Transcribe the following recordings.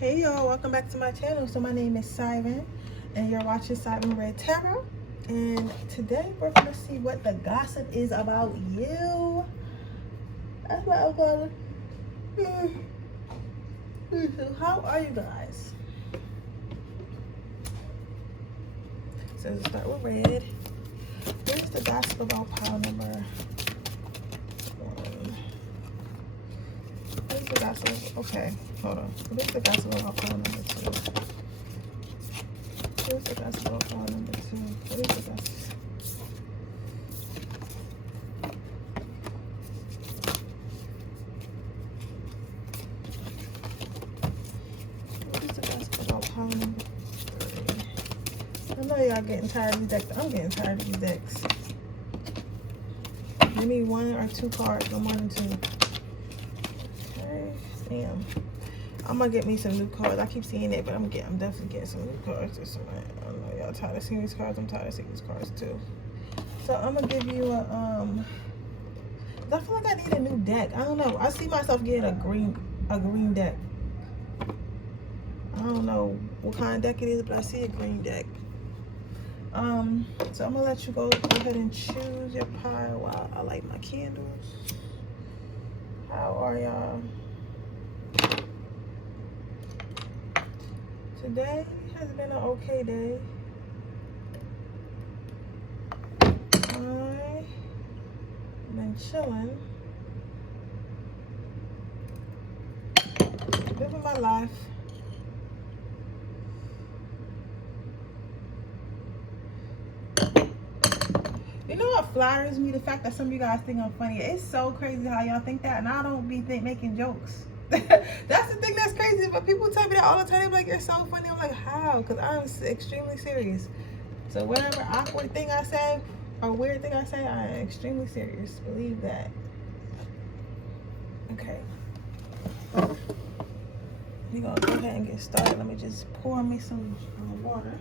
Hey y'all, welcome back to my channel. So my name is Siren and you're watching Siren Redd Tarot, and today we're gonna see what the gossip is about you. That's what I'm gonna so how are you guys? So let's start with red. Here's the gossip about pile number 1. What is the gossip? Okay, hold on. What is the gossip about pile number 2? Where's the gossip about pile number 2? What is the gossip? What is the gossip about pile number 3? I know y'all getting tired of these decks. I'm getting tired of these decks. Give me 1 or 2 cards, no more than 2. Okay, damn. I'm gonna get me some new cards. I keep seeing it, but I'm definitely getting some new cards this one. I know y'all tired of seeing these cards. I'm tired of seeing these cards too. So I'm gonna give you a I feel like I need a new deck. I don't know. I see myself getting a green deck. I don't know what kind of deck it is, but I see a green deck. So I'm gonna let you go ahead and choose your pile while I light my candles. How are y'all? Today has been an okay day. I've been chilling, living my life. You know what flatters me? The fact that some of you guys think I'm funny. It's so crazy how y'all think that, and I don't be making jokes. That's the thing that's crazy. But people tell me that all the time. They're like, "You're so funny." I'm like, "How?" Because I'm extremely serious. So whatever awkward thing I say or weird thing I say, I am extremely serious. Believe that. Okay. We're gonna go ahead and get started. Let me just pour me some water.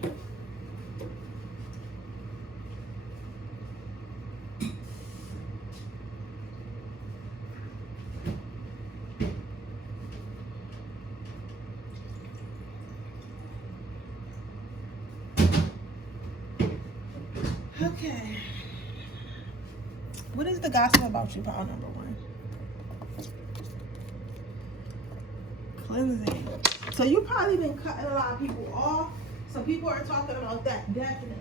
Okay. What is the gossip about you, pile number 1? Cleansing. So you probably been cutting a lot of people off. So people are talking about that, definitely.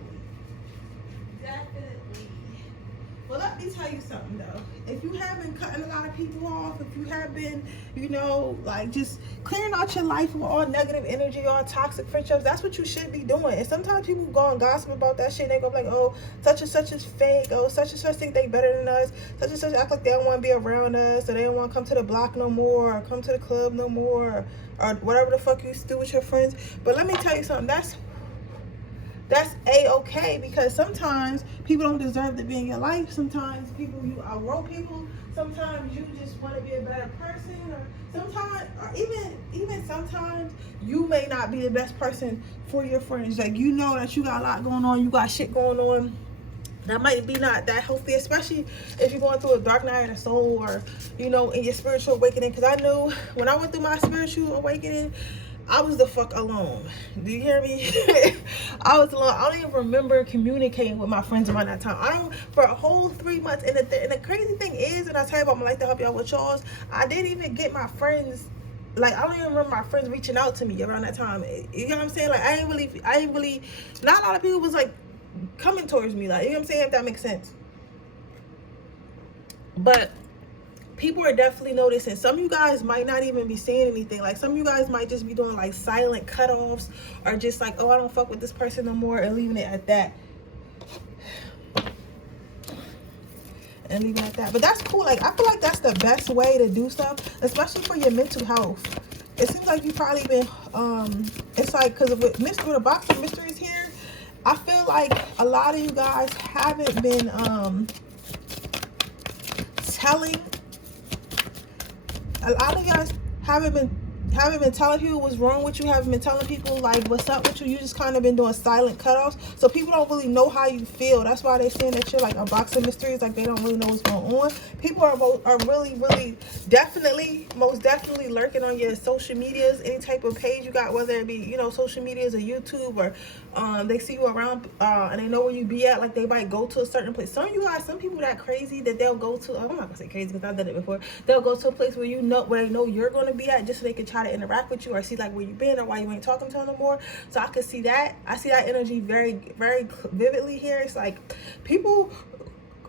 Well, let me tell you something though. If you have been cutting a lot of people off, if you have been, you know, like just clearing out your life from all negative energy, all toxic friendships, that's what you should be doing. And sometimes people go and gossip about that shit. They go like, oh, such and such is fake. Oh, such and such think they better than us. Such and such act like they don't want to be around us, or they don't want to come to the block no more, or come to the club no more, or whatever the fuck you do with your friends. But let me tell you something. That's a-okay, because sometimes people don't deserve to be in your life. Sometimes you outgrow people. Sometimes you just want to be a better person, or sometimes, or even sometimes you may not be the best person for your friends. Like, you know that you got a lot going on, you got shit going on that might be not that healthy, especially if you're going through a dark night of the soul, or you know, in your spiritual awakening. Because I knew when I went through my spiritual awakening, I was the fuck alone. Do you hear me? I was alone. I don't even remember communicating with my friends around that time. For a whole 3 months. And the crazy thing is, and I tell you about my life to help y'all with y'all's, I didn't even get my friends. Like, I don't even remember my friends reaching out to me around that time. You know what I'm saying? Like, I ain't really. Not a lot of people was like coming towards me. Like, you know what I'm saying? If that makes sense. But people are definitely noticing. Some of you guys might not even be saying anything. Like, some of you guys might just be doing like silent cutoffs, or just like, oh, I don't fuck with this person no more, and leaving it at that. But that's cool. Like, I feel like that's the best way to do stuff, especially for your mental health. It seems like you've probably been it's like, because with the box of mysteries here, I feel like a lot of you guys haven't been telling. A lot of you guys haven't haven't been telling people what's wrong with you, haven't been telling people like what's up with you. You just kind of been doing silent cutoffs, so people don't really know how you feel. That's why they're saying that you're like a box of mysteries, like they don't really know what's going on. People are really most definitely lurking on your social medias, any type of page you got, whether it be, you know, social medias or YouTube, or they see you around and they know where you be at. Like they might go to a certain place. Some of you guys, some people that crazy that they'll go to, I'm not gonna say crazy because I've done it before, they'll go to a place where they know you're going to be at, just so they can try to interact with you or see like where you've been or why you ain't talking to them no more. So I can see that. I see that energy very, very vividly here. It's like people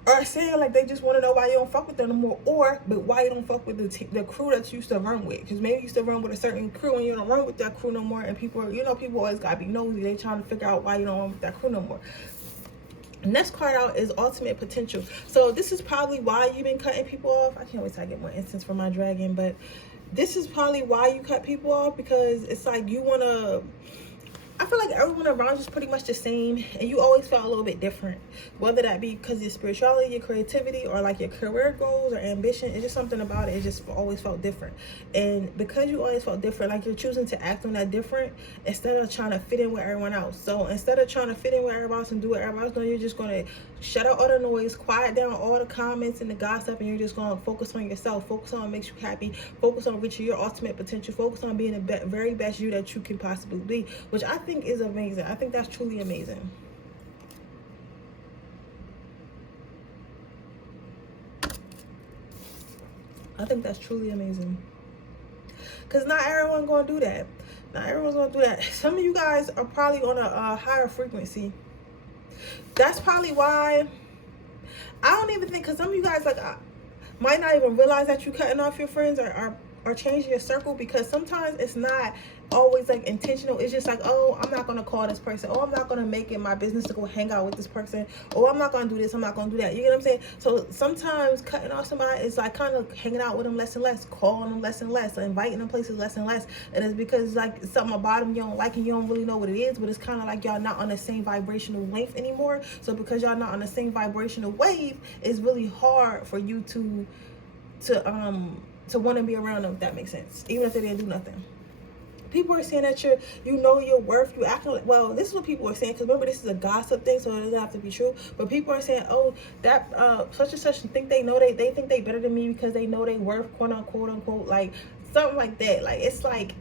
are saying like they just want to know why you don't fuck with them no more, but why you don't fuck with the crew that you used to run with. Because maybe you used to run with a certain crew and you don't run with that crew no more, and people always gotta be nosy. They trying to figure out why you don't run with that crew no more. Next card out is ultimate potential. So this is probably why you've been cutting people off. I can't wait till I get more instance from my dragon, but this is probably why you cut people off, because it's like you want to, I feel like everyone around you is pretty much the same, and you always felt a little bit different, whether that be because of your spirituality, your creativity, or like your career goals or ambition. It's just something about it. It just always felt different. And because you always felt different, like you're choosing to act on that different instead of trying to fit in with everyone else. So instead of trying to fit in with everybody else and do what everybody else doing, you're just going to shut out all the noise, quiet down all the comments and the gossip, and you're just going to focus on yourself, focus on what makes you happy, focus on reaching your ultimate potential, focus on being the very best you that you can possibly be, which I think is amazing. I think that's truly amazing. I think that's truly amazing. Because not everyone going to do that. Not everyone's going to do that. Some of you guys are probably on a higher frequency. That's probably why I don't even think, because some of you guys like might not even realize that you're cutting off your friends or changing your circle, because sometimes it's not always like intentional. It's just like, oh, I'm not going to call this person, oh, I'm not going to make it my business to go hang out with this person, oh, I'm not going to do this, I'm not going to do that. You get what I'm saying? So sometimes cutting off somebody is like kind of hanging out with them less and less, calling them less and less, inviting them places less and less. And it's because like something about them you don't like and you don't really know what it is, but it's kind of like y'all not on the same vibrational length anymore. So because y'all not on the same vibrational wave, it's really hard for you to want to be around them, if that makes sense, even if they didn't do nothing. People are saying that you know your worth, you acting like, well, this is what people are saying, because remember, this is a gossip thing, so it doesn't have to be true, but people are saying, oh, that such and such think they know they think they better than me because they know they worth, quote unquote, like something like that. Like it's like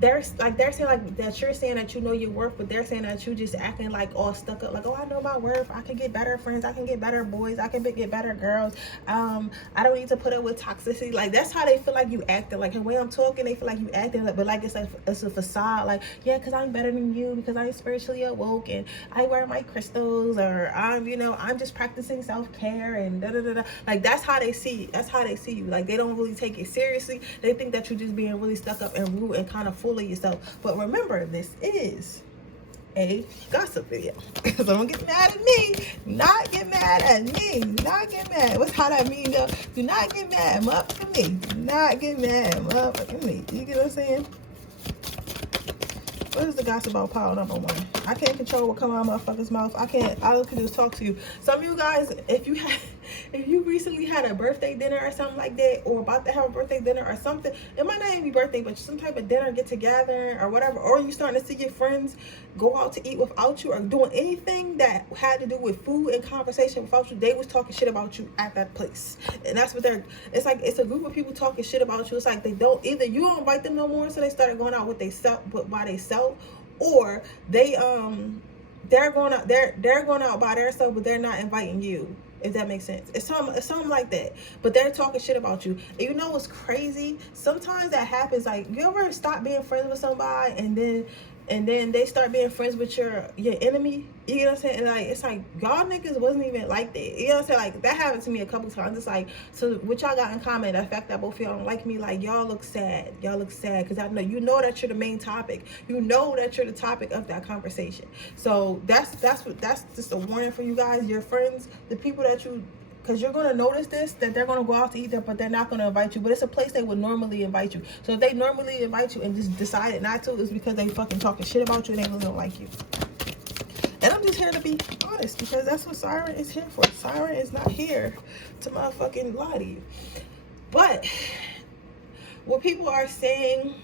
they're saying like that you're saying that you know your worth, but they're saying that you just acting like all stuck up, like, oh, I know my worth, I can get better friends, I can get better boys, I can get better girls, I don't need to put up with toxicity. Like that's how they feel like you acting. Like the way I'm talking, they feel like you acting, but like it's a facade, like, yeah, because I'm better than you, because I'm spiritually awoke and I wear my crystals, or I'm just practicing self-care and da da da da. Like that's how they see you. Like they don't really take it seriously. They think that you're just being really stuck up and rude and kind of full of yourself. But remember, this is a gossip video. So don't get mad at me. Not get mad at me. Not get mad. What's how that mean though? Do not get mad, motherfucking me. Do not get mad, motherfucking me. You get what I'm saying? What is the gossip about pile number one? I can't control what comes out of motherfucker's mouth. All I can do is talk to you. Some of you guys, if you recently had a birthday dinner or something like that, or about to have a birthday dinner or something, it might not even be birthday, but some type of dinner, get together or whatever, or you starting to see your friends go out to eat without you, or doing anything that had to do with food and conversation without you, they was talking shit about you at that place. And that's what it's like, it's a group of people talking shit about you. It's like either you don't invite them no more, so they started going out by themselves, or they're going out by themselves, but they're not inviting you, if that makes sense. It's something like that, but they're talking shit about you. And you know what's crazy? Sometimes that happens. Like, you ever stop being friends with somebody and then they start being friends with your enemy? You know what I'm saying? And like, it's like, y'all niggas wasn't even like that. You know what I'm saying? Like, that happened to me a couple times. It's like, so what y'all got in common? The fact that both of y'all don't like me, like, y'all look sad. Y'all look sad because I know that you're the main topic. You know that you're the topic of that conversation. So that's just a warning for you guys, your friends, the people that you, because you're going to notice that they're going to go out to eat there, but they're not going to invite you. But it's a place they would normally invite you. So if they normally invite you and just decided not to, it's because they fucking talking shit about you and they really don't like you. And I'm just here to be honest, because that's what Siren is here for. Siren is not here to motherfucking lie to you. But what people are saying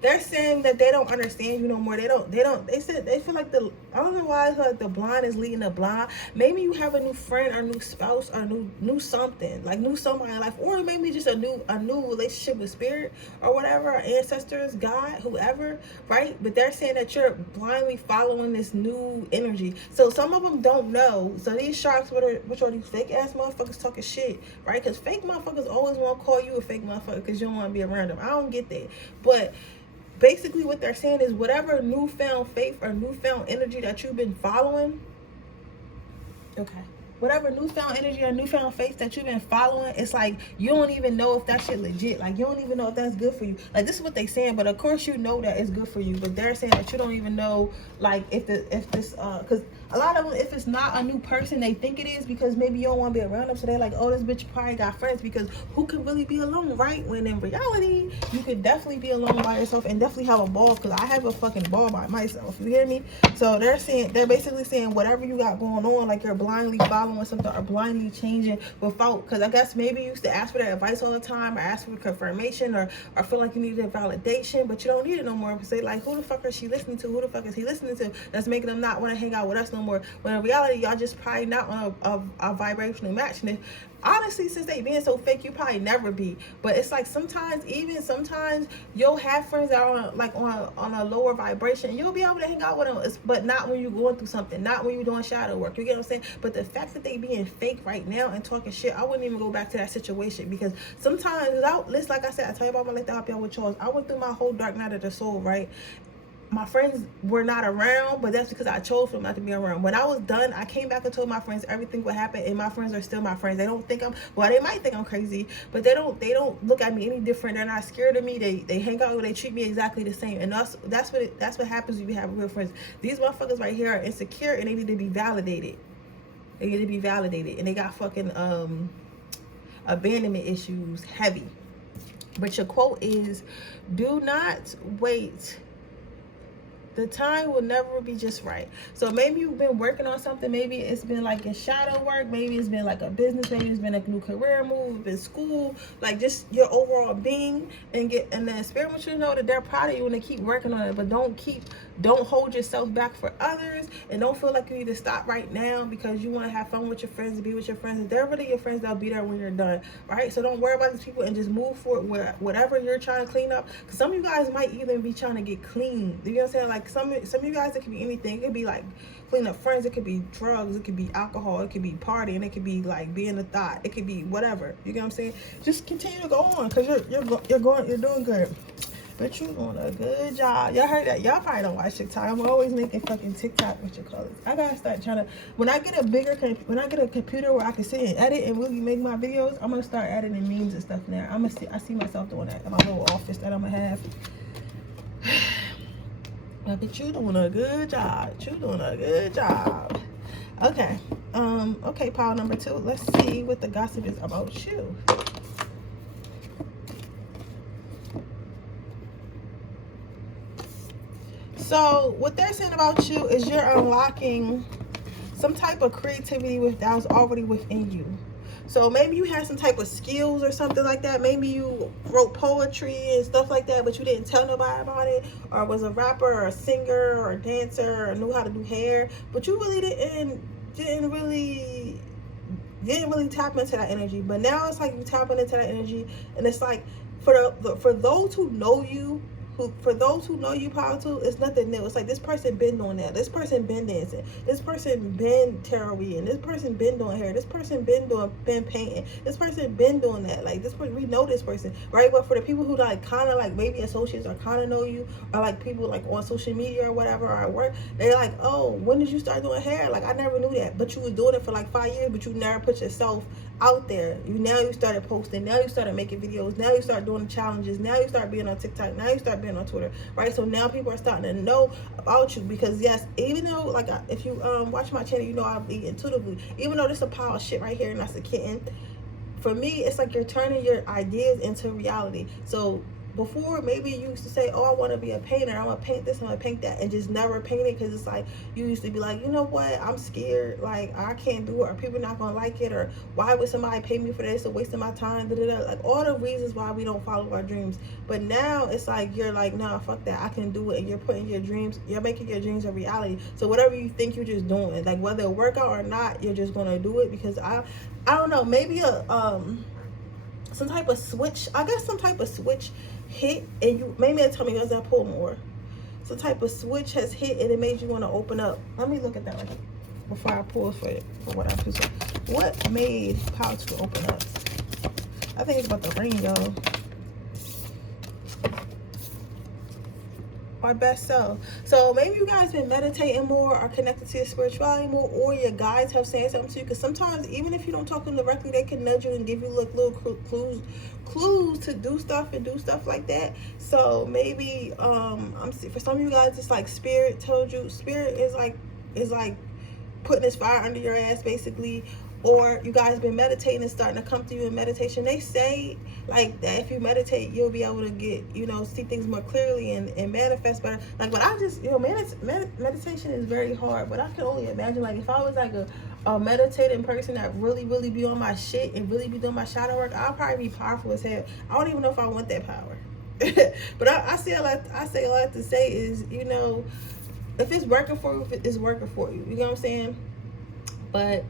they're saying that they don't understand you no more. They said they feel like I don't know why it's like the blind is leading the blind. Maybe you have a new friend or new spouse or new something, like new somebody in life, or maybe just a new relationship with spirit or whatever, or ancestors, God, whoever, right? But they're saying that you're blindly following this new energy. So some of them don't know. So these sharks, which are these fake ass motherfuckers talking shit, right? Because fake motherfuckers always want to call you a fake motherfucker because you don't want to be around them. I don't get that. But basically what they're saying is whatever newfound faith or newfound energy that you've been following, okay, whatever newfound energy or newfound faith that you've been following, it's like you don't even know if that shit legit. Like you don't even know if that's good for you. Like this is what they saying, but of course you know that it's good for you. But they're saying that you don't even know, like if this because a lot of them, if it's not a new person, they think it is because maybe you don't want to be around them. So they're like, oh, this bitch probably got friends, because who can really be alone, right? When in reality, you could definitely be alone by yourself and definitely have a ball, because I have a fucking ball by myself. You hear me? So they're basically saying whatever you got going on, like you're blindly following something or blindly changing without, because I guess maybe you used to ask for that advice all the time or ask for confirmation or feel like you needed validation, but you don't need it no more. Because they like, who the fuck is she listening to? Who the fuck is he listening to? That's making them not want to hang out with us no more. When in reality, y'all just probably not on a vibrational match. And honestly, since they being so fake, you probably never be. But it's like sometimes you'll have friends that are on a lower vibration. You'll be able to hang out with them, but not when you're going through something, not when you're doing shadow work. You get what I'm saying? But the fact that they being fake right now and talking shit, I wouldn't even go back to that situation, because sometimes like I said, I tell you about my life to help y'all with yours. I went through my whole dark night of the soul, right? My friends were not around, but that's because I chose for them not to be around. When I was done, I came back and told my friends everything what happened, and my friends are still my friends. They don't think they might think I'm crazy, but they don't look at me any different. They're not scared of me. They hang out, they treat me exactly the same. And that's what happens when you have real friends. These motherfuckers right here are insecure and they need to be validated. They need to be validated, and they got fucking abandonment issues heavy. But your quote is, do not wait. The time will never be just right. So maybe you've been working on something. Maybe it's been like a shadow work. Maybe it's been like a business. Maybe it's been a new career move, been school, like just your overall being. And the spirit wants you to know that they're proud of you and they keep working on it. But don't hold yourself back for others, and don't feel like you need to stop right now because you want to have fun with your friends and be with your friends. If they're really your friends, they'll be there when you're done, right? So don't worry about these people and just move forward with whatever you're trying to clean up. Because some of you guys might even be trying to get clean. You know what I'm saying? Like some of you guys, it could be anything. It could be like clean up friends. It could be drugs. It could be alcohol. It could be partying. It could be like being a thought. It could be whatever. You get what I'm saying? Just continue to go on, because you're doing good. But you doing a good job. Y'all heard that? Y'all probably don't watch TikTok. I'm always making fucking TikTok, I gotta start trying to, when I get a computer where I can sit and edit and really make my videos, I'm gonna start editing memes and stuff now. I see myself doing that in my little office that I'm gonna have. But you doing a good job. Okay. Okay, pile number 2. Let's see what the gossip is about you. So what they're saying about you is you're unlocking some type of creativity that was already within you. So maybe you had some type of skills or something like that. Maybe you wrote poetry and stuff like that, but you didn't tell nobody about it, or was a rapper or a singer or a dancer or knew how to do hair, but you really didn't really tap into that energy. But now it's like you tapping into that energy, and it's like for those who know you, Power 2, it's nothing new. It's like this person been doing that. This person been dancing. This person been tarot reading. This person been doing hair. This person been painting. This person been doing that. Like this person, we know this person, right? But for the people who like kind of like maybe associates or kind of know you, or like people like on social media or whatever, or at work, they're like, oh, when did you start doing hair? Like I never knew that. But you was doing it for like 5 years, but you never put yourself out there. You started posting, now you started making videos, now you start doing the challenges, now you start being on TikTok, now you start being on Twitter, right? So now people are starting to know about you, because yes, even though like if you watch my channel, you know I'll be intuitively, even though there's a pile of shit right here and that's a kitten, for me it's like you're turning your ideas into reality. So before, maybe you used to say, oh, I want to be a painter, I'm gonna paint this, I'm gonna paint that, and just never paint it, because it's like you used to be like, you know what, I'm scared, like I can't do it, or people not gonna like it, or why would somebody pay me for this, a waste of my time, like all the reasons why we don't follow our dreams. But now it's like you're like, nah, fuck that, I can do it, and you're putting your dreams, you're making your dreams a reality. So whatever you think, you're just doing, like whether it work out or not, you're just gonna do it. Because I don't know, maybe some type of switch, I guess some type of switch hit, and you maybe tell me, does that pull more? Some type of switch has hit and it made you want to open up. Let me look at that right before I pull for what I put. What made pouch to open up? I think it's about the ring, y'all. Our best self. So maybe you guys been meditating more, or connected to your spirituality more, or your guides have said something to you. Because sometimes, even if you don't talk to them directly, they can nudge you and give you like little clues to do stuff and do stuff like that. So maybe for some of you guys, it's like spirit told you. Spirit is like putting this fire under your ass, basically. Or you guys been meditating and starting to come to you in meditation. They say like that if you meditate, you'll be able to get, see things more clearly and manifest better. Like, but I just, meditation is very hard. But I can only imagine, like, if I was like a meditating person that really be on my shit and really be doing my shadow work, I'll probably be powerful as hell. I don't even know if I want that power. But I say a lot to say is, if it's working for you, it's working for you. You know what I'm saying? But,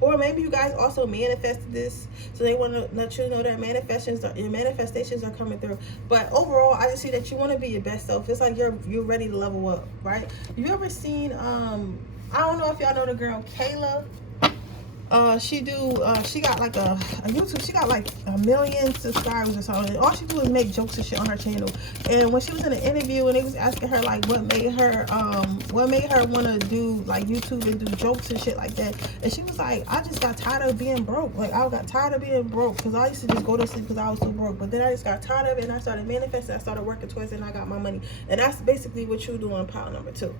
or maybe you guys also manifested this, so they want to let you know that your manifestations are coming through. But overall, I just see that you want to be your best self. It's like you're ready to level up, right? You ever seen I don't know if y'all know the girl Kayla. She got like a YouTube, she got like 1 million subscribers or something. All she do is make jokes and shit on her channel. And when she was in an interview and they was asking her like what made her want to do like YouTube and do jokes and shit like that, and she was like, I just got tired of being broke. Like, I got tired of being broke, because I used to just go to sleep because I was so broke. But then I just got tired of it, and I started manifesting, I started working towards it, and I got my money. And that's basically what you do on pile number 2.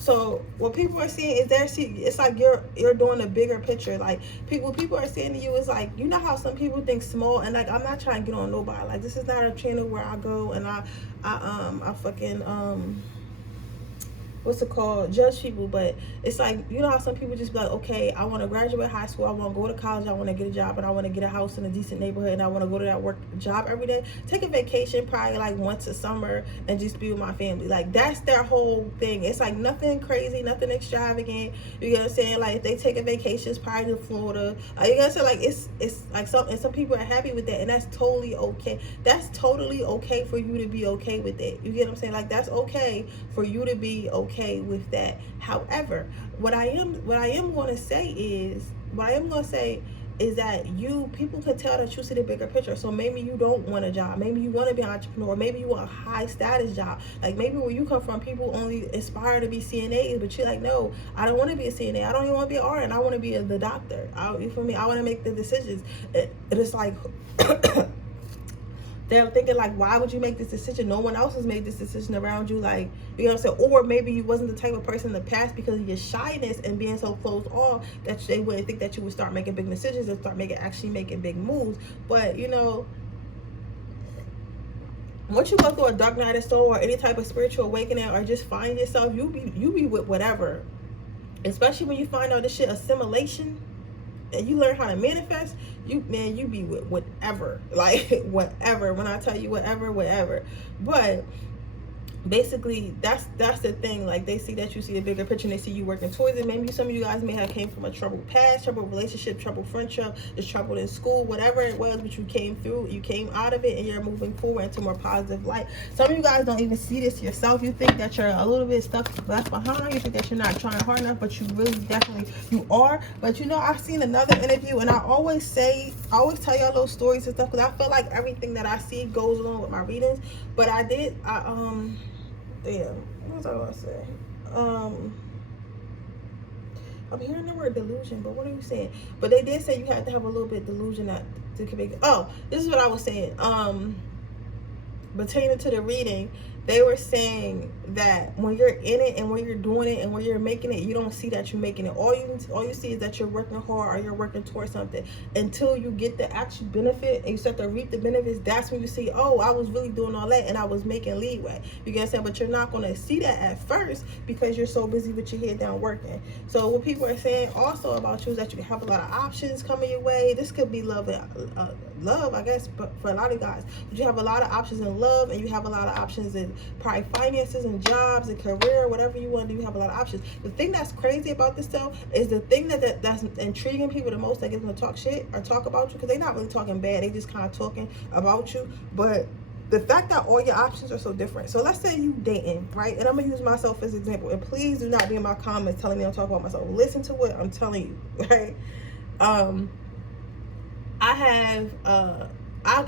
So what people are seeing is it's like you're doing a bigger picture. Like, people are saying to you is like, you know how some people think small, and like, I'm not trying to get on nobody. Like, this is not a channel where I go and I fucking what's it called, judge people. But it's like, you know how some people just be like, okay, I want to graduate high school, I want to go to college, I want to get a job, and I want to get a house in a decent neighborhood, and I want to go to that job every day, take a vacation probably like once a summer, and just be with my family. Like, that's their whole thing. It's like nothing crazy, nothing extravagant. You get what I'm saying? Like, if they take a vacation, it's probably to Florida. You know what I'm saying? Like, it's like some people are happy with that, and that's totally okay. That's totally okay for you to be okay with it. You get what I'm saying? Like, that's okay for you to be okay with that. However, what I am going to say is that people can tell that you see the bigger picture. So maybe you don't want a job, maybe you want to be an entrepreneur, maybe you want a high status job. Like, maybe where you come from, people only aspire to be CNAs, but you're like, no, I don't want to be a CNA, I don't even want to be an RN, I want to be the doctor. You feel me? I want to make the decisions. It's like they're thinking like, why would you make this decision? No one else has made this decision around you. Like, you know what I'm saying? Or maybe you wasn't the type of person in the past, because of your shyness and being so closed off, that they wouldn't think that you would start making big decisions and start actually making big moves. But once you go through a dark night of soul, or any type of spiritual awakening, or just find yourself, you be with whatever. Especially when you find out this shit assimilation, and you learn how to manifest, you be with whatever. Like, whatever. When I tell you whatever. But basically, that's the thing. Like, they see that you see a bigger picture, and they see you working towards it. Maybe some of you guys may have came from a troubled past, troubled relationship, troubled friendship, just troubled in school, whatever it was, but you came out of it, and you're moving forward into more positive light. Some of you guys don't even see this yourself. You think that you're a little bit stuck, left behind. You think that you're not trying hard enough, but you really definitely you are. But I've seen another interview, and I always tell y'all those stories and stuff, because I feel like everything that I see goes along with my readings. But damn, what was I gonna say? I'm hearing the word delusion, but what are you saying? But they did say you have to have a little bit delusion to make it. Oh, this is what I was saying. Pertaining to the reading, they were saying that when you're in it and when you're doing it and when you're making it, you don't see that you're making it. All you see is that you're working hard or you're working towards something. Until you get the actual benefit and you start to reap the benefits, that's when you see, oh, I was really doing all that and I was making leeway. You get what I'm saying? But you're not going to see that at first because you're so busy with your head down working. So what people are saying also about you is that you have a lot of options coming your way. This could be love, I guess, but for a lot of guys. But you have a lot of options in love, and you have a lot of options in probably finances and jobs and career, whatever you want to do. You have a lot of options. The thing that's crazy about this though is the thing that's intriguing people the most, that gets them to talk shit or talk about you, because they're not really talking bad, they just kind of talking about you. But the fact that all your options are so different. So let's say you dating, right? And I'm gonna use myself as an example, and please do not be in my comments telling me I'm talking about myself. Listen to what I'm telling you, right? I have I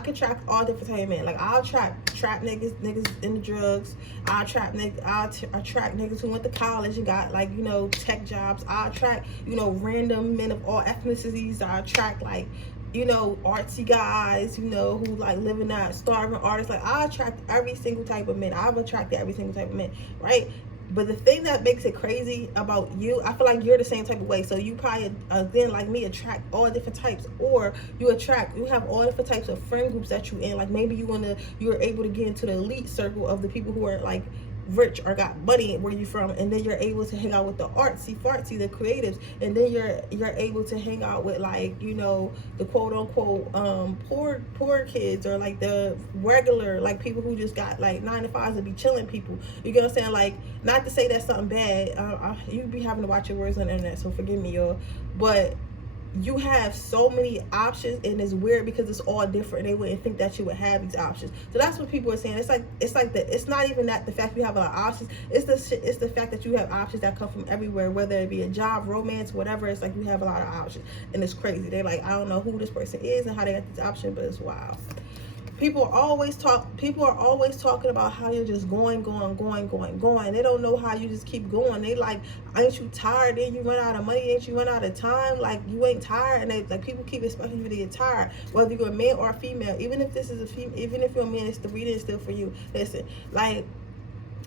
can track all different type of men. Like I'll trap niggas in the drugs. I'll track niggas who went to college and got, like, you know, tech jobs. I'll track, you know, random men of all ethnicities. I'll track, like, you know, artsy guys, you know, who like living out, starving artists. Like I attract every single type of men. I've attracted every single type of men, right? But the thing that makes it crazy about you, I feel like you're the same type of way. So you probably, again, like me, attract all different types. Or you have all different types of friend groups that you in. Like maybe you're able to get into the elite circle of the people who are like rich or got money where you from, and then you're able to hang out with the artsy fartsy, the creatives, and then you're able to hang out with, like, you know, the quote unquote poor kids, or like the regular, like people who just got like 9 to 5s to be chilling people. You get what I'm saying? Like, not to say that's something bad, you be having to watch your words on the internet, so forgive me, y'all, but you have so many options, and it's weird because it's all different. They wouldn't think that you would have these options. So that's what people are saying. It's not even that the fact you have a lot of options. It's the fact that you have options that come from everywhere, whether it be a job, romance, whatever. It's like you have a lot of options, and it's crazy. They're like, I don't know who this person is and how they got this option, but it's wild. People are always talking about how you're just going. They don't know how you just keep going. They like, ain't you tired? Then you run out of money. Ain't you run out of time? Like, you ain't tired. And they, like, people keep expecting you to get tired, whether you're a man or a female. Even if this is a female, even if you're a man, the reading is still for you. Listen, like,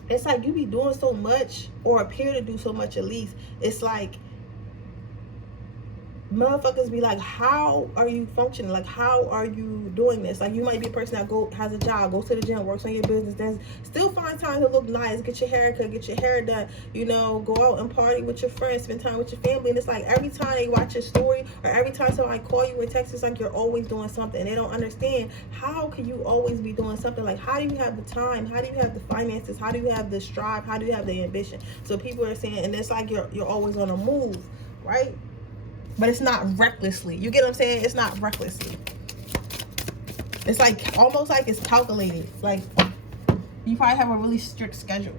it's like you be doing so much, or appear to do so much at least. It's like, motherfuckers be like, how are you functioning? Like, how are you doing this? Like, you might be a person that has a job, goes to the gym, works on your business, then still find time to look nice, get your hair cut, get your hair done, you know, go out and party with your friends, spend time with your family. And it's like every time they watch your story, or every time somebody call you or text, it's like you're always doing something. And they don't understand, how can you always be doing something? Like, how do you have the time? How do you have the finances? How do you have the strive? How do you have the ambition? So people are saying, and it's like you're always on a move, right? But it's not recklessly. You get what I'm saying? It's not recklessly. It's like almost like it's calculated. Like, you probably have a really strict schedule.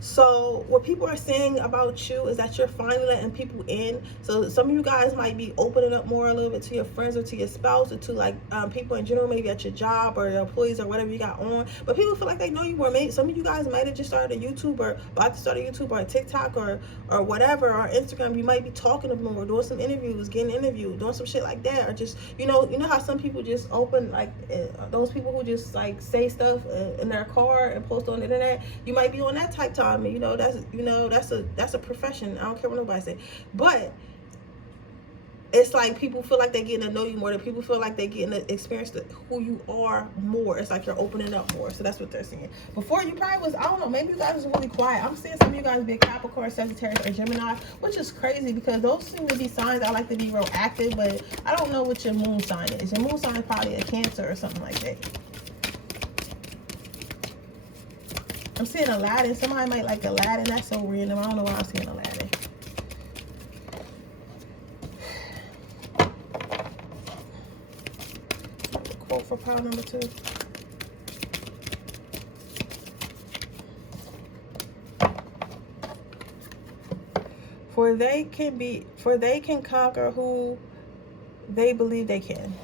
So what people are saying about you is that you're finally letting people in. So some of you guys might be opening up more a little bit to your friends, or to your spouse, or to like people in general, maybe at your job or your employees or whatever you got on. But people feel like they know you were. Maybe some of you guys might have just started a YouTube, or about to start a YouTube, or a TikTok, or whatever, or Instagram. You might be talking to them, or doing some interviews, getting interviewed, doing some shit like that, or just, you know how some people just open, like those people who just like say stuff in their car and post on the internet. You might be on that type time. You know, that's a profession. I don't care what nobody say. But it's like people feel like they're getting to know you more. Than people feel like they're getting to experience who you are more. It's like you're opening up more. So that's what they're saying. Before, you probably was, I don't know, maybe you guys was really quiet. I'm seeing some of you guys be a Capricorn, Sagittarius, or Gemini, which is crazy because those seem to be signs that like to be real active. But I don't know what your moon sign is. Your moon sign is probably a Cancer or something like that. I'm seeing Aladdin. Somebody might like Aladdin. That's so random. I don't know why I'm seeing Aladdin. The quote for pile number 2. For they can conquer who they believe they can.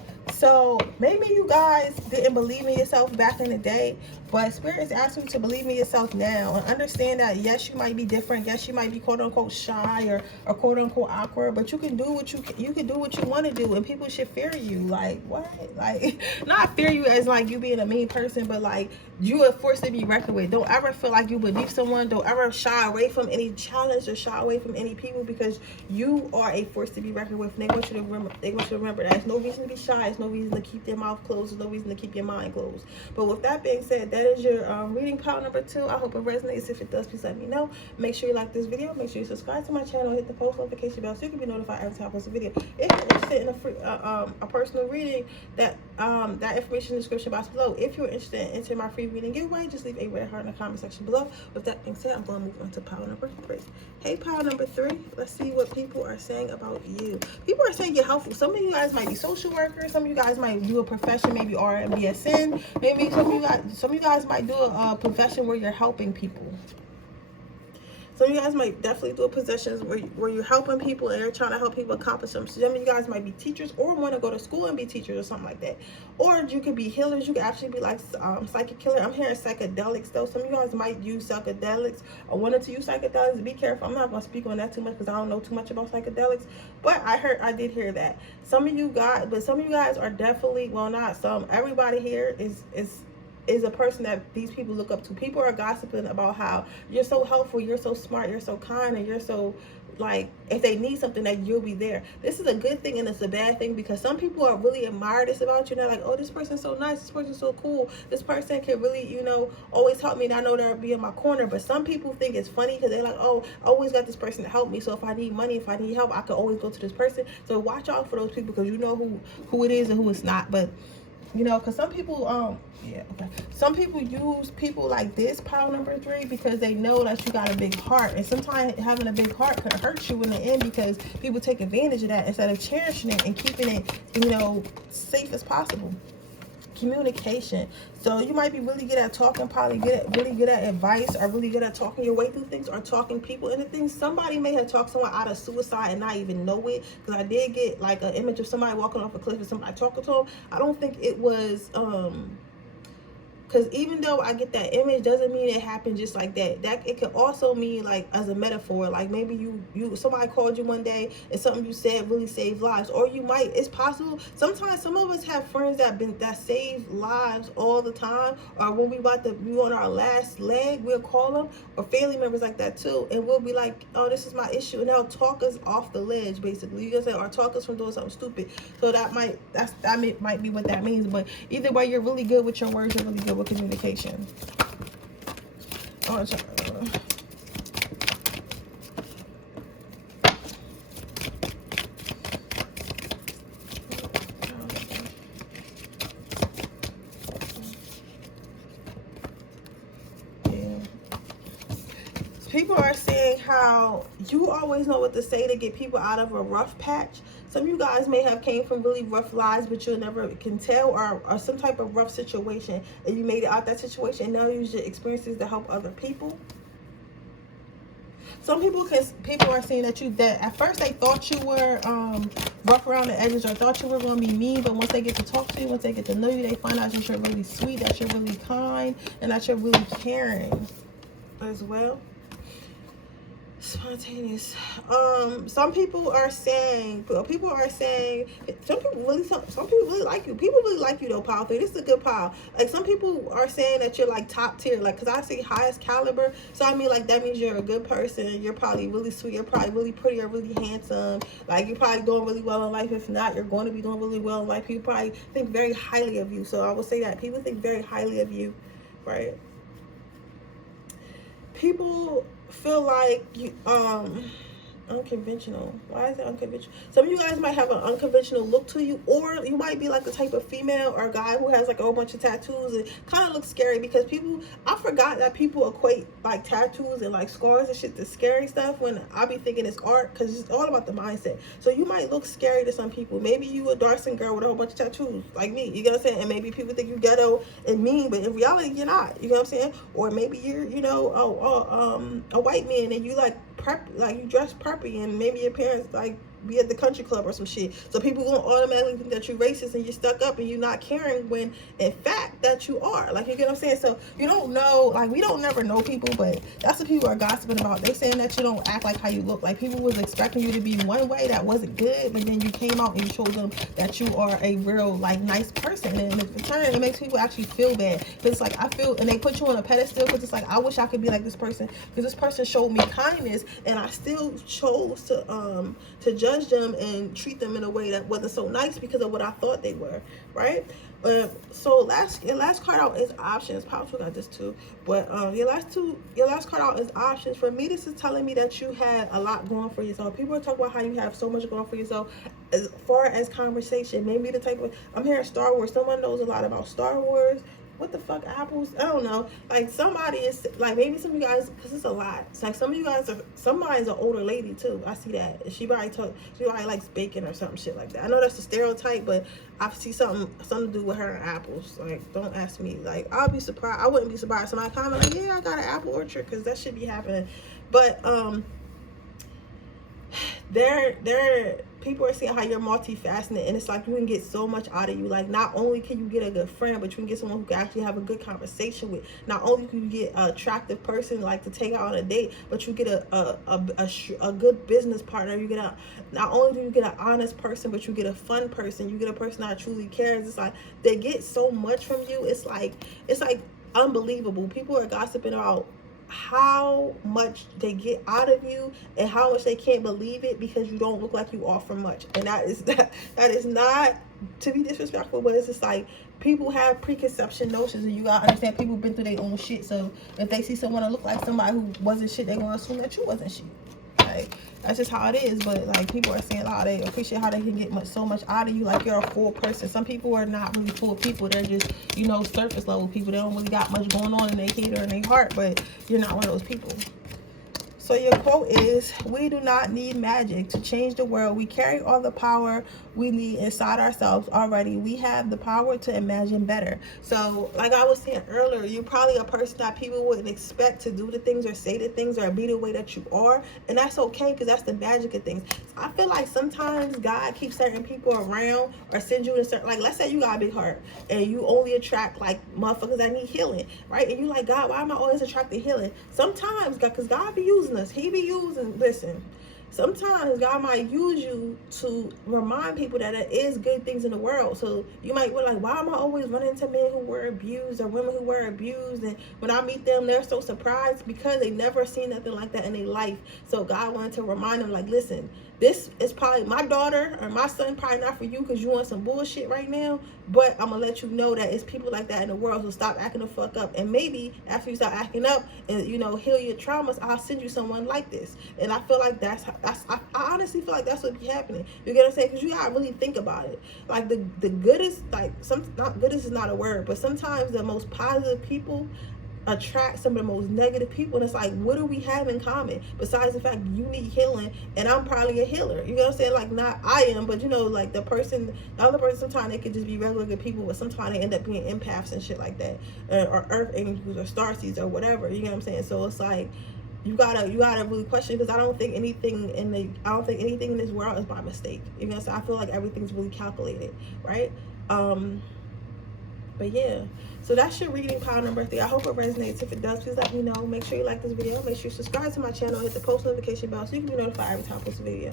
So maybe you guys didn't believe in yourself back in the day, but Spirit is asking you to believe in yourself now and understand that yes, you might be different. Yes, you might be quote unquote shy or quote unquote awkward, but you can do what you can do what you want to do, and people should fear you. Like what? Like not fear you as like you being a mean person, but like you are forced to be reckoned with. Don't ever feel like you beneath someone. Don't ever shy away from any challenge or shy away from any people, because you are a force to be reckoned with. And they want you to remember. They want you to remember that. There's no reason to be shy. There's no reason to keep their mouth closed. There's no reason to keep your mind closed. But with that being said, that is your reading pile number 2. I hope it resonates. If it does, please let me know. Make sure you like this video. Make sure you subscribe to my channel. Hit the post notification bell so you can be notified every time I post a video. If you're interested in a free, a personal reading, that information in the description box below. If you're interested in entering my free reading giveaway, just leave a red heart in the comment section below. With that being said, I'm going to move on to pile number 3. Hey, pile number 3. Let's see what people are saying about you. People are saying you're helpful. Some of you guys might be social workers. Some of you guys might do a profession, maybe RMBSN. Maybe some of you guys might do a profession where you're helping people. Some of you guys might definitely do positions where you're helping people and you're trying to help people accomplish something. Some of you guys might be teachers or want to go to school and be teachers or something like that. Or you could be healers. You could actually be like psychic killer. I'm hearing psychedelics though. Some of you guys might use psychedelics or wanted to use psychedelics. Be careful. I'm not going to speak on that too much because I don't know too much about psychedelics. But I did hear that. Some of you guys are definitely, well, not some. Everybody here is a person that these people look up to. People are gossiping about how you're so helpful, you're so smart, you're so kind, and you're so, like, if they need something, that you'll be there. This is a good thing and it's a bad thing, because some people are really admire this about you. And they're like, oh, this person's so nice, this person's so cool, this person can really, you know, always help me, and I know they'll be in my corner. But some people think it's funny because they're like, oh, I always got this person to help me, so if I need money, if I need help, I can always go to this person. So watch out for those people, because you know who it is and who it's not. But you know, because some people some people use people like this, pile number 3, because they know that you got a big heart. And sometimes having a big heart could hurt you in the end, because people take advantage of that instead of cherishing it and keeping it, you know, safe as possible. Communication. So you might be really good at talking, probably really good at advice, or really good at talking your way through things, or talking people into things. Somebody may have talked someone out of suicide and not even know it, because I did get like an image of somebody walking off a cliff and somebody talking to them. I don't think it was because even though I get that image, doesn't mean it happened just like that. That it could also mean like as a metaphor, like maybe you somebody called you one day and something you said really saved lives. Or you might, it's possible, sometimes some of us have friends that save lives all the time, or when we about to be on our last leg, we'll call them, or family members like that too, and we'll be like, oh, this is my issue, and they'll talk us off the ledge, basically. You can say, or talk us from doing something stupid. So that might be what that means. But either way, you're really good with your words, you're really good with communication. People are saying how you always know what to say to get people out of a rough patch. Some of you guys may have came from really rough lives, but you never can tell, or some type of rough situation, and you made it out that situation, and now you use your experiences to help other people. Some people are saying that at first they thought you were rough around the edges, or thought you were going to be mean, but once they get to talk to you, once they get to know you, they find out that you're really sweet, that you're really kind, and that you're really caring as well. Spontaneous. Some people are saying some people really like you. People really like you though, pile 3. This is a good pile. Like some people are saying that you're like top tier, like, because I see highest caliber, so I mean like that means you're a good person. You're probably really sweet, you're probably really pretty or really handsome, like you're probably doing really well in life. If not, you're going to be doing really well in life. People probably think very highly of you. So I will say that people think very highly of you, right? People feel like you unconventional. Why is it unconventional? Some of you guys might have an unconventional look to you, or you might be like the type of female or guy who has like a whole bunch of tattoos and kind of looks scary, because I forgot that people equate like tattoos and like scars and shit to scary stuff, when I be thinking it's art, because it's all about the mindset. So you might look scary to some people. Maybe you a dark-skinned girl with a whole bunch of tattoos like me, you know what I'm saying? And maybe people think you ghetto and mean, but in reality you're not, you know what I'm saying? Or maybe you're, you know, a white man and you like prep, like you dress preppy, and maybe your parents like be at the country club or some shit. So people gonna automatically think that you're racist and you're stuck up and you're not caring, when in fact that you are. Like, you get what I'm saying? So you don't know, like, we don't never know people, but that's what people are gossiping about. They saying that you don't act like how you look. Like, people was expecting you to be one way that wasn't good, but then you came out and you showed them that you are a real, like, nice person. And in return, it makes people actually feel bad, because it's like, I feel, and they put you on a pedestal, because it's like, I wish I could be like this person, because this person showed me kindness and I still chose to judge them and treat them in a way that wasn't so nice because of what I thought they were, right? So your last card out is options. Powerful got this too, but your last card out is options. For me, this is telling me that you had a lot going for yourself. People are talking about how you have so much going for yourself. As far as conversation, maybe the type of, I'm hearing Star Wars. Someone knows a lot about Star Wars. What the fuck, apples? I don't know. Like, somebody is, like, maybe some of you guys, because it's a lot. It's like some of you guys are, somebody's an older lady too. I see that. She probably likes bacon or something shit like that. I know that's a stereotype, but I see something to do with her and apples. Like, don't ask me. Like, I'll be surprised. I wouldn't be surprised. Somebody comment like, yeah, I got an apple orchard, because that should be happening. But people are seeing how you're multifaceted, and it's like you can get so much out of you. Like, not only can you get a good friend, but you can get someone who can actually have a good conversation with. Not only can you get an attractive person, like, to take out on a date, but you get a good business partner. You get not only do you get an honest person, but you get a fun person. You get a person that truly cares. It's like they get so much from you. It's like unbelievable. People are gossiping about how much they get out of you and how much they can't believe it because you don't look like you offer much. And that is not to be disrespectful, but it's just like, people have preconception notions, and you gotta understand people been through their own shit. So if they see someone that look like somebody who wasn't shit, they're gonna assume that you wasn't shit. Like, that's just how it is. But like, people are saying how they appreciate how they can get so much out of you, like you're a full person. Some people are not really full people. They're just, you know, surface level people. They don't really got much going on in their head or in their heart, but you're not one of those people. So your quote is, we do not need magic to change the world. We carry all the power we need inside ourselves already. We have the power to imagine better. So like I was saying earlier, you're probably a person that people wouldn't expect to do the things or say the things or be the way that you are. And that's okay, because that's the magic of things. I feel like sometimes God keeps certain people around or sends you to certain, like, let's say you got a big heart and you only attract like motherfuckers that need healing, right? And you like, God, why am I always attracting healing? Sometimes, because God be using us. He be using, listen, sometimes God might use you to remind people that there is good things in the world. So you might be like, why am I always running into men who were abused or women who were abused? And when I meet them, they're so surprised because they never seen nothing like that in their life. So God wanted to remind them, like, listen, this is probably my daughter or my son, probably not for you because you want some bullshit right now, but I'm gonna let you know that it's people like that in the world, so stop acting the fuck up. And maybe after you start acting up and, you know, heal your traumas, I'll send you someone like this. And I feel like I honestly feel like that's what be happening. You get what I'm saying? Because you gotta really think about it. Like the goodest, like, not goodest is not a word, but sometimes the most positive people attract some of the most negative people. And it's like, what do we have in common besides the fact you need healing and I'm probably a healer? You know what I'm saying? Like, not I am, but you know, like the other person, sometimes they could just be regular good people, but sometimes they end up being empaths and shit like that, or earth angels or starseeds or whatever. You know what I'm saying? So it's like, you gotta really question, because I don't think anything in this world is by mistake. You know, so I feel like everything's really calculated, right? But yeah, so that's your reading, pile number 3. I hope it resonates. If it does, please let me know. Make sure you like this video. Make sure you subscribe to my channel. Hit the post notification bell so you can be notified every time I post a video.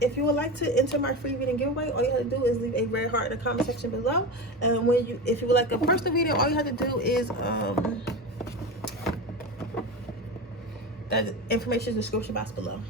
If you would like to enter my free reading giveaway, all you have to do is leave a red heart in the comment section below. And if you would like a personal video, all you have to do is that information in the description box below.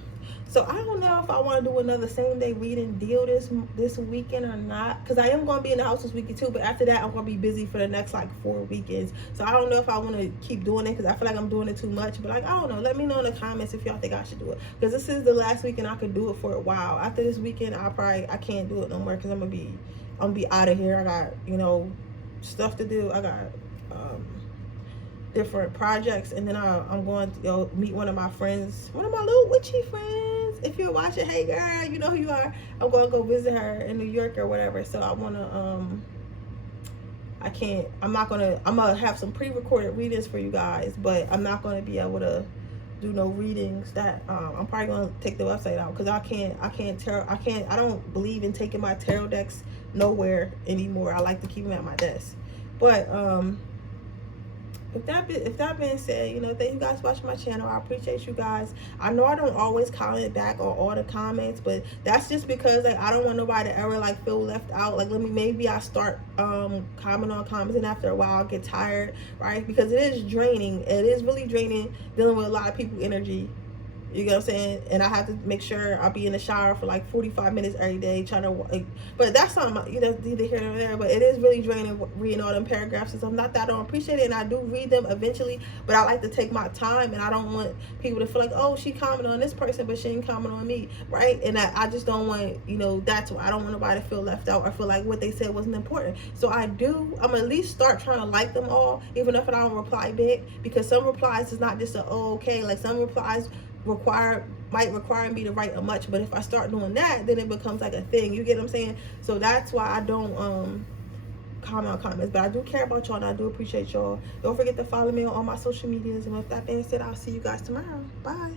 So I don't know if I want to do another same day reading deal this weekend or not, because I am going to be in the house this weekend too, but after that I'm going to be busy for the next like 4 weekends. So I don't know if I want to keep doing it, because I feel like I'm doing it too much. But like, I don't know, let me know in the comments if y'all think I should do it, because this is the last weekend I could do it for a while. After this weekend I can't do it no more, because I'm gonna be out of here. I got, you know, stuff to do. I got different projects, and then I'm going to meet one of my friends, one of my little witchy friends. If you're watching, hey girl, you know who you are. I'm going to go visit her in New York or whatever. So I want to I'm gonna have some pre-recorded readings for you guys, but I'm not going to be able to do no readings. That I'm probably gonna take the website out, because I don't believe in taking my tarot decks nowhere anymore. I like to keep them at my desk. But if that being said, you know, thank you guys for watching my channel. I appreciate you guys. I know I don't always comment back on all the comments, but that's just because, like, I don't want nobody to ever, like, feel left out. Like, maybe I start commenting on comments, and after a while I'll get tired, right? Because it is draining. It is really draining dealing with a lot of people's energy. You know what I'm saying? And I have to make sure I'll be in the shower for like 45 minutes every day trying to, like, but that's something, you know, neither here nor there. But it is really draining reading all them paragraphs and stuff. Not that I don't appreciate it, and I do read them eventually, but I like to take my time, and I don't want people to feel like, oh, she commented on this person, but she didn't comment on me, right? And I just don't want, you know, that's why I don't want nobody to feel left out or feel like what they said wasn't important. So I'm at least start trying to like them all, even if I don't reply back, because some replies is not just a, oh, okay, like some replies might require me to write a much, but if I start doing that, then it becomes like a thing. You get what I'm saying? So that's why I don't comment on comments, but I do care about y'all, and I do appreciate y'all. Don't forget to follow me on all my social medias, and with that being said, I'll see you guys tomorrow. Bye.